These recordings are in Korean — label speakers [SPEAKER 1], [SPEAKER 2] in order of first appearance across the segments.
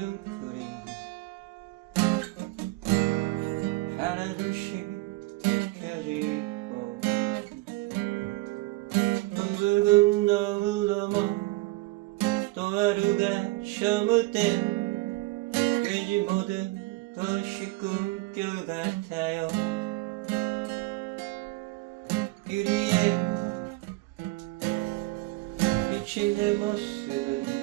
[SPEAKER 1] to pudding 하나둘씩 깨지고 흔들은 너울 넘어 또 하루가 저물 땐 왠지 모든 것이 꿈결 같아요 유리에 비친 내 모습은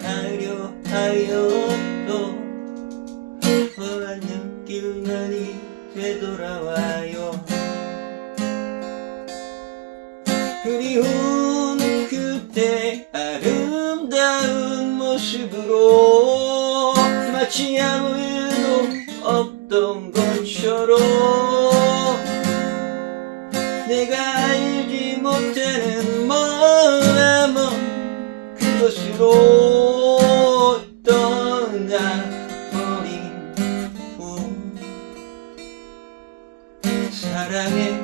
[SPEAKER 1] 하려 하여도 뻔한 눈길만이 되돌아와요. 그리운 그때 아름다운 모습으로 마치 아무 일도 없던 것처럼 내가 알지 못하는 그것으로 떠나버린 후 사랑의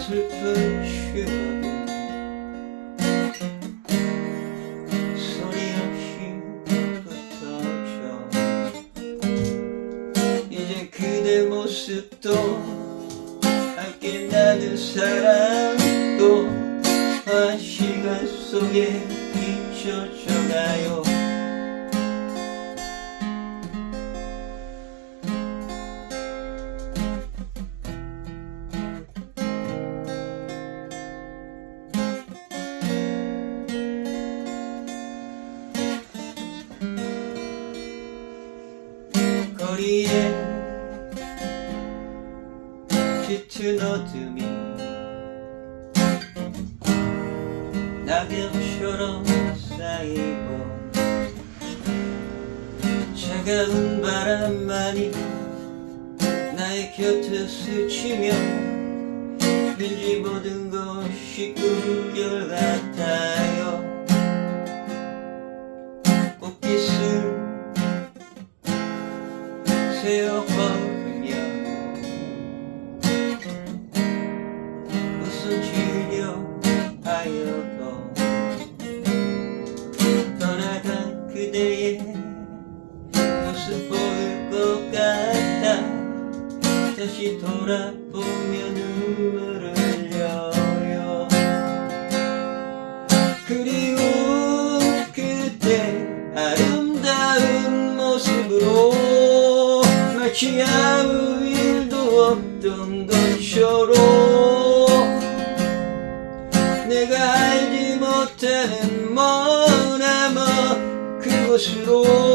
[SPEAKER 1] 슬픈 추억은 소리 없이 흩어져 이제 그대 모습도 함께 나는 사랑도 한 시간 속에 잊혀져가요? 거리에 짙은 어둠이 낙엽처럼 쌓이고 차가운 바람만이 나의 곁을 스치며 왠지 모든 것이 꿈결 같아요. 꽃깃을 세어 다시 돌아보며 눈물을 흘려요. 그리운 그때 아름다운 모습으로 마치 아무 일도 없던 것처럼 내가 알지 못하는 머나먼 그곳으로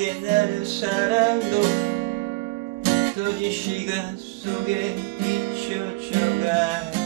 [SPEAKER 1] 함께 나를 사랑도 터진 시간 속에 비춰져가